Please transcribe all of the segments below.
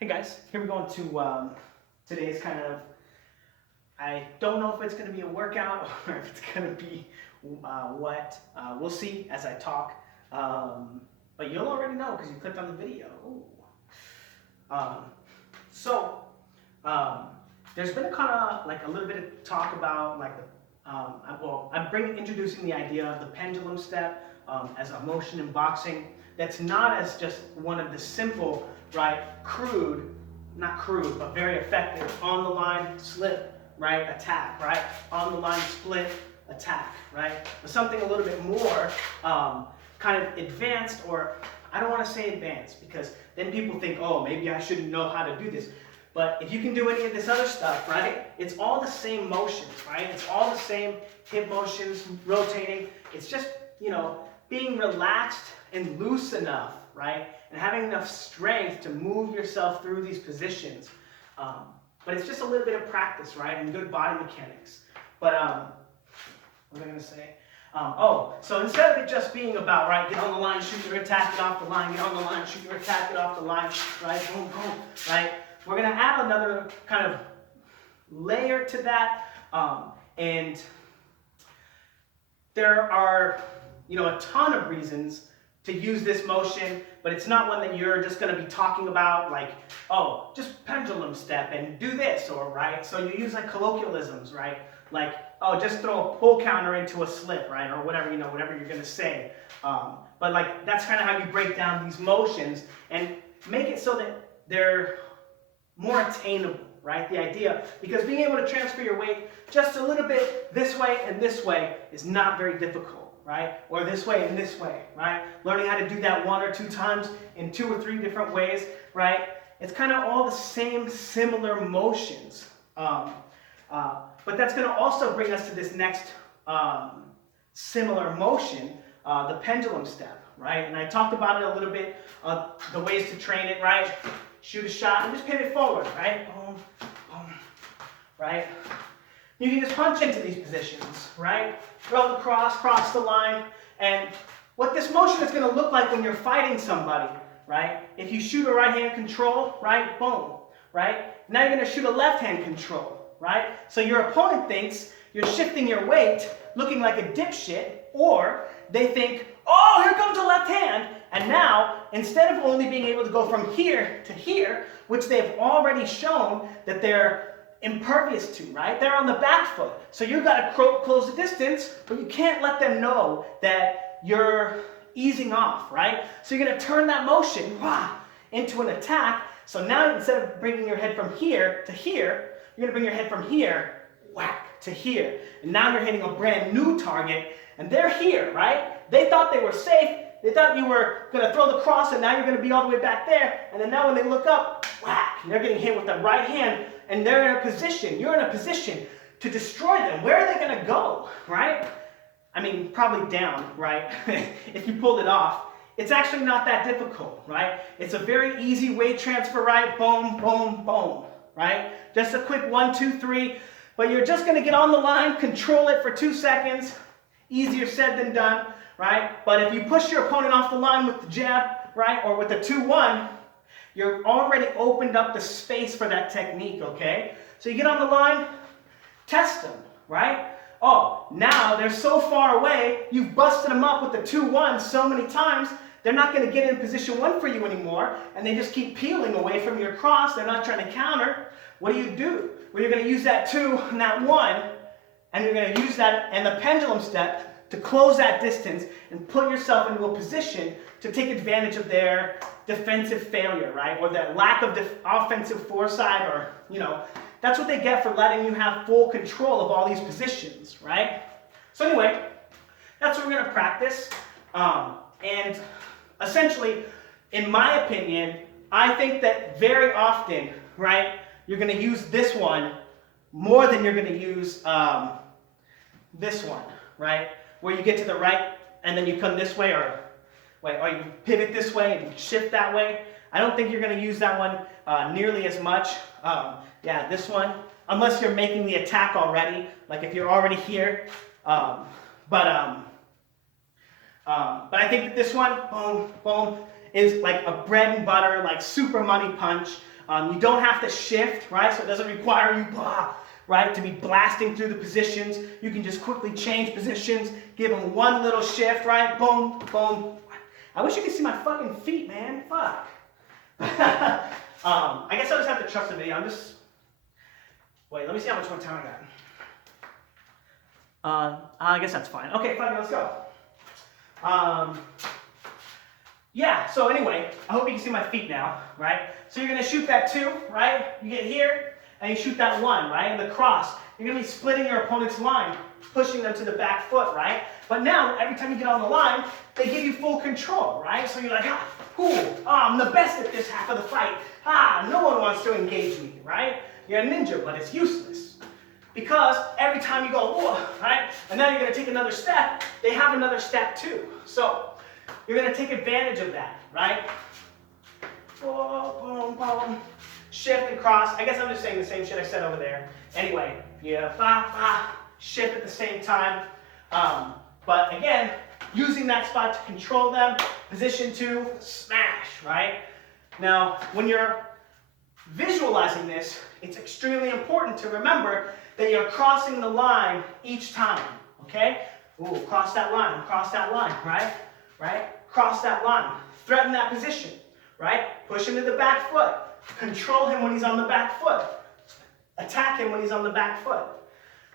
Hey guys, here we go into today's kind of, I don't know if it's going to be a workout or if it's going to be what. We'll see as I talk. Um, but you'll already know because you clicked on the video. Um, so, um, there's been a kind of like a little bit of talk about like I'm introducing the idea of the pendulum step as a motion in boxing that's not as just one of the simple, right, not crude, but very effective on the line slip, right, attack, right, on the line split, attack, right, but something a little bit more kind of advanced, or I don't want to say advanced because then people think, oh, maybe I shouldn't know how to do this. But if you can do any of this other stuff, right, it's all the same motions, right? It's all the same hip motions, rotating. It's just, being relaxed and loose enough, right? And having enough strength to move yourself through these positions. But it's just a little bit of practice, right? And good body mechanics. But, what was I going to say? So instead of it just being about, right, get on the line, shoot your attack, get off the line, get on the line, shoot your attack, get off the line, right, boom, boom, right? We're going to add another kind of layer to that, and there are, a ton of reasons to use this motion, but it's not one that you're just going to be talking about like, oh, just pendulum step and do this, or right? So you use like colloquialisms, right? Like, oh, just throw a pull counter into a slip, right? Or whatever, whatever you're going to say. But like, that's kind of how you break down these motions and make it so that they're more attainable, right? The idea, because being able to transfer your weight just a little bit this way and this way is not very difficult, right? Or this way and this way, right? Learning how to do that 1 or 2 times in 2 or 3 different ways, right? It's kind of all the same similar motions. But that's going to also bring us to this next similar motion, the pendulum step, right? And I talked about it a little bit, the ways to train it, right? Shoot a shot and just pivot forward, right? Boom, boom, right? You can just punch into these positions, right? Throw the cross the line, and what this motion is going to look like when you're fighting somebody, right? If you shoot a right hand control, right? Boom, right? Now you're going to shoot a left hand control, right? So your opponent thinks you're shifting your weight, looking like a dipshit, or they think, oh, here comes a left hand, and now, instead of only being able to go from here to here, which they've already shown that they're impervious to, right? They're on the back foot. So you've got to close the distance, but you can't let them know that you're easing off, right? So you're going to turn that motion into an attack. So now instead of bringing your head from here to here, you're going to bring your head from here, whack, to here. And now you're hitting a brand new target, and they're here, right? They thought they were safe. They thought you were going to throw the cross, and now you're going to be all the way back there. And then now when they look up, whack, they're getting hit with the right hand, and they're in a position, you're in a position to destroy them. Where are they going to go, right? I mean, probably down, right? If you pulled it off. It's actually not that difficult, right? It's a very easy weight transfer, right? Boom, boom, boom, right? Just a quick 1, 2, 3. But you're just going to get on the line, control it for 2 seconds. Easier said than done, right? But if you push your opponent off the line with the jab, right, or with the 2-1, you're already opened up the space for that technique, okay? So you get on the line, test them, right? Oh, now they're so far away, you've busted them up with the 2-1 so many times, they're not going to get in position 1 for you anymore, and they just keep peeling away from your cross. They're not trying to counter. What do? Well, you're going to use that 2 and that 1, and you're going to use that and the pendulum step to close that distance and put yourself into a position to take advantage of their defensive failure, right? Or that lack of offensive foresight, or, that's what they get for letting you have full control of all these positions, right? So anyway, that's what we're going to practice. And essentially, in my opinion, I think that very often, right, you're going to use this one more than you're going to use this one, right? Where you get to the right and then you come this way, or you pivot this way and shift that way. I don't think you're going to use that one nearly as much. This one, unless you're making the attack already, like if you're already here. But I think that this one, boom, boom, is like a bread and butter, like super money punch. You don't have to shift, right? So it doesn't require you, right, to be blasting through the positions. You can just quickly change positions, give them one little shift, right? Boom, boom. I wish you could see my fucking feet, man. Fuck. I guess I'll just have to trust the video. Wait, let me see how much more time I got. I guess that's fine. Okay, fine, let's go. Yeah, so anyway, I hope you can see my feet now, right? So you're gonna shoot that 2, right? You get here, and you shoot that 1, right? And the cross, you're gonna be splitting your opponent's line, pushing them to the back foot, right? But now, every time you get on the line, they give you full control, right? So you're like, I'm the best at this half of the fight. No one wants to engage me, right? You're a ninja, but it's useless. Because every time you go, whoa, right? And now you're gonna take another step, they have another step too. So, you're gonna take advantage of that, right? Boom, boom, boom. Shift and cross. I guess I'm just saying the same shit I said over there. Anyway, shift at the same time. But again, using that spot to control them. Position 2, smash, right? Now, when you're visualizing this, it's extremely important to remember that you're crossing the line each time, okay? Ooh, cross that line, right? Right? Cross that line. Threaten that position, right? Push him to the back foot. Control him when he's on the back foot. Attack him when he's on the back foot.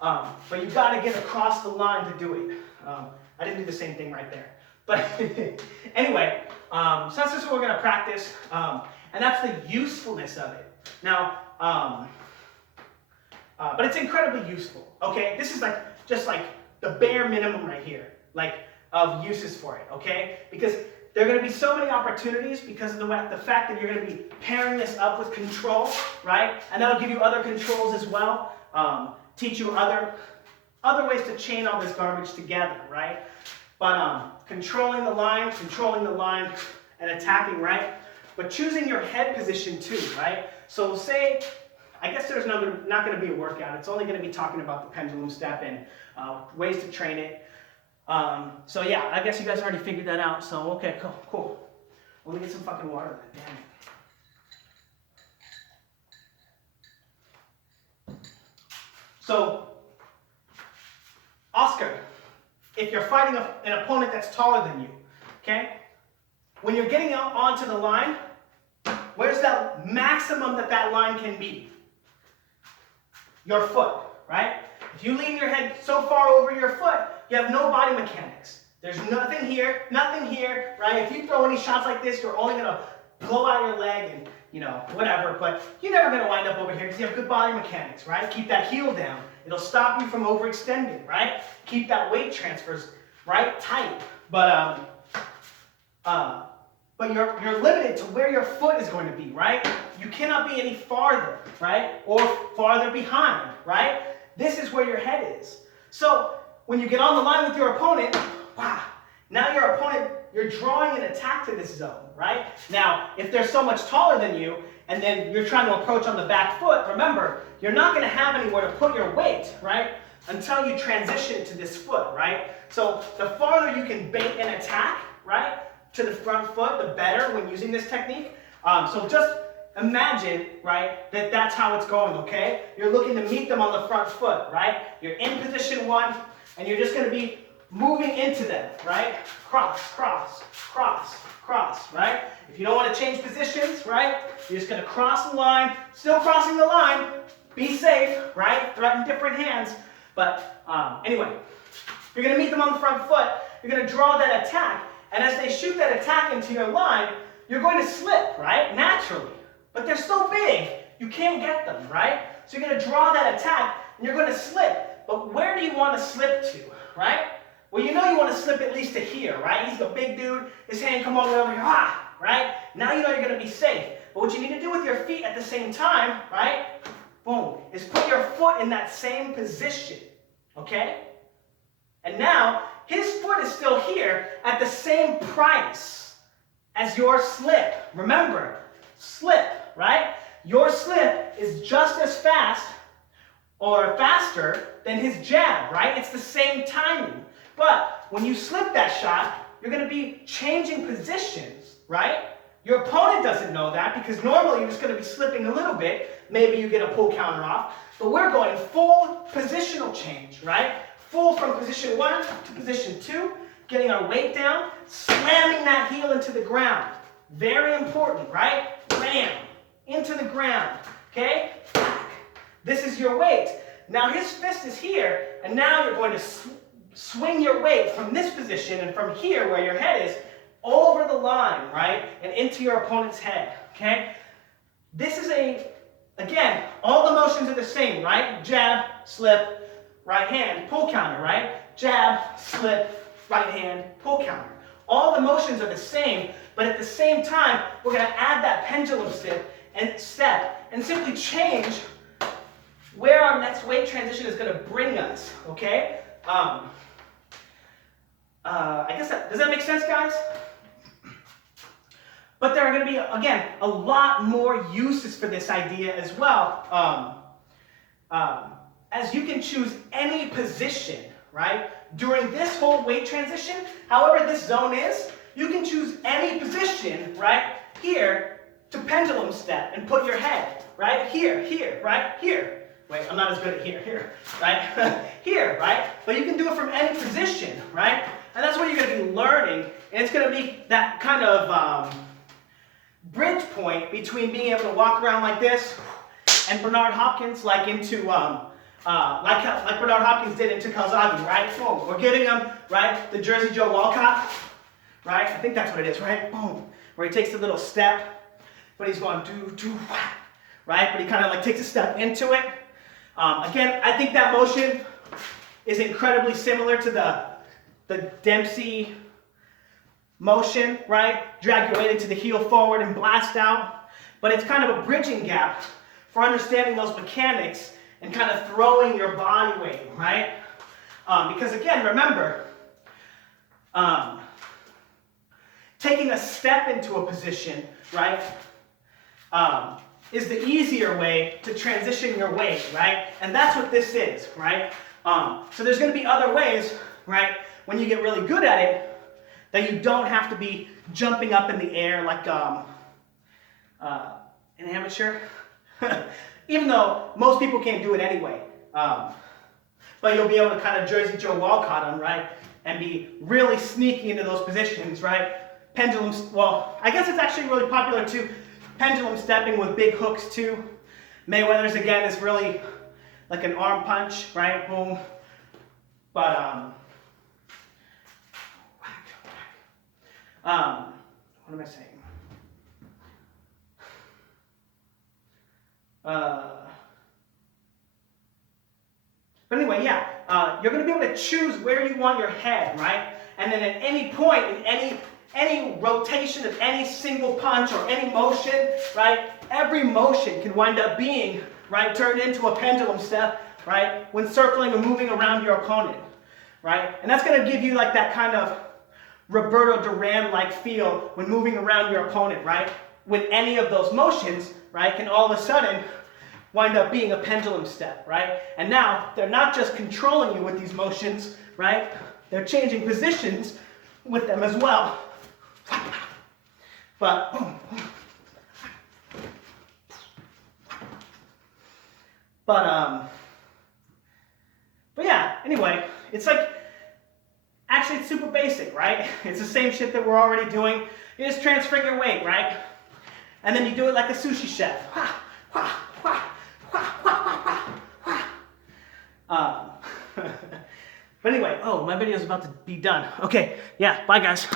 But you got to get across the line to do it. I didn't do the same thing right there. But anyway, so that's just what we're going to practice. And that's the usefulness of it. Now, but it's incredibly useful, okay? This is just like the bare minimum right here, of uses for it, okay? Because there are going to be so many opportunities because of the fact that you're going to be pairing this up with control, right? And that'll give you other controls as well. Teach you other ways to chain all this garbage together, right? But controlling the line, and attacking, right? But choosing your head position too, right? So say, I guess there's not going to be a workout. It's only going to be talking about the pendulum step and ways to train it. So yeah, I guess you guys already figured that out. So okay, cool. Let me get some fucking water then. Damn it. So, Oscar, if you're fighting an opponent that's taller than you, okay? When you're getting out onto the line, where's that maximum that line can be? Your foot, right? If you lean your head so far over your foot, you have no body mechanics. There's nothing here, right? If you throw any shots like this, you're only gonna blow out your leg and, whatever, but you're never gonna wind up over here because you have good body mechanics, right? Keep that heel down. It'll stop you from overextending, right? Keep that weight transfers, right, tight. But you're limited to where your foot is going to be, right? You cannot be any farther, right? Or farther behind, right? This is where your head is. So when you get on the line with your opponent, now your opponent, you're drawing an attack to this zone, right? Now, if they're so much taller than you, and then you're trying to approach on the back foot, remember, you're not going to have anywhere to put your weight, right? Until you transition to this foot, right? So the farther you can bait an attack, right, to the front foot, the better when using this technique. So just imagine, right, that's how it's going, okay? You're looking to meet them on the front foot, right? You're in position 1, and you're just going to be moving into them, right? Cross, cross, cross, cross, right? If you don't want to change positions, right, you're just going to cross the line, still crossing the line, be safe, right? Threaten different hands. But anyway, you're going to meet them on the front foot, you're going to draw that attack, and as they shoot that attack into your line, you're going to slip, right? Naturally. But they're so big, you can't get them, right? So you're going to draw that attack, and you're going to slip. But where do you want to slip to, right? Well, you want to slip at least to here, right? He's a big dude, his hand come all the way over here, right? Now you know you're going to be safe. But what you need to do with your feet at the same time, right? Boom, is put your foot in that same position, okay? And now, his foot is still here at the same price as your slip. Remember, slip, right? Your slip is just as fast or faster than his jab, right? It's the same timing. But when you slip that shot, you're going to be changing positions, right? Your opponent doesn't know that because normally you're just going to be slipping a little bit. Maybe you get a pull counter off. But we're going full positional change, right? Full from position 1 to position 2, getting our weight down, slamming that heel into the ground. Very important, right? Bam! Into the ground, okay? This is your weight. Now his fist is here, and now you're going to swing your weight from this position and from here where your head is over the line, right? And into your opponent's head, okay? This is again, all the motions are the same, right? Jab, slip, right hand, pull counter, right? Jab, slip, right hand, pull counter. All the motions are the same, but at the same time, we're going to add that pendulum step and simply change where our next weight transition is going to bring us, okay? I guess does that make sense, guys? But there are going to be, again, a lot more uses for this idea as well. As you can choose any position, right? During this whole weight transition, however this zone is, you can choose any position, right? Here, to pendulum step and put your head, right? Here, right? Here. Wait, I'm not as good at here, right? Here, right? But you can do it from any position, right? And that's what you're going to be learning. And it's going to be that kind of bridge point between being able to walk around like this and Bernard Hopkins, like into, like Bernard Hopkins did into Calzaghe, right? Boom. We're giving him, right, the Jersey Joe Walcott, right? I think that's what it is, right? Boom. Where he takes a little step, but he's going do, right? But he kind of like takes a step into it. Again, I think that motion is incredibly similar to the Dempsey motion, right? Drag your weight into the heel forward and blast out. But it's kind of a bridging gap for understanding those mechanics and kind of throwing your body weight, right? Because again, remember, taking a step into a position, right, is the easier way to transition your weight, right? And that's what this is, right? So there's going to be other ways, right, when you get really good at it, that you don't have to be jumping up in the air like an amateur. Even though most people can't do it anyway. But you'll be able to kind of Jersey Joe Walcott them, right? And be really sneaky into those positions, right? Pendulums, well, I guess it's actually really popular too. Pendulum stepping with big hooks too. Mayweather's, again, is really like an arm punch, right? Boom. But, what am I saying? But anyway, yeah, you're going to be able to choose where you want your head, right? And then at any point, in any rotation of any single punch or any motion, right? Every motion can wind up being, right, turned into a pendulum step, right? When circling and moving around your opponent, right? And that's going to give you like that kind of Roberto Duran-like feel when moving around your opponent, right? With any of those motions, right, can all of a sudden wind up being a pendulum step, right? And now they're not just controlling you with these motions, right? They're changing positions with them as well. But yeah, anyway, it's like, actually it's super basic, right? It's the same shit that we're already doing. You just transfer your weight, right? And then you do it like a sushi chef. But anyway, oh, my video is about to be done. Okay, yeah, bye guys.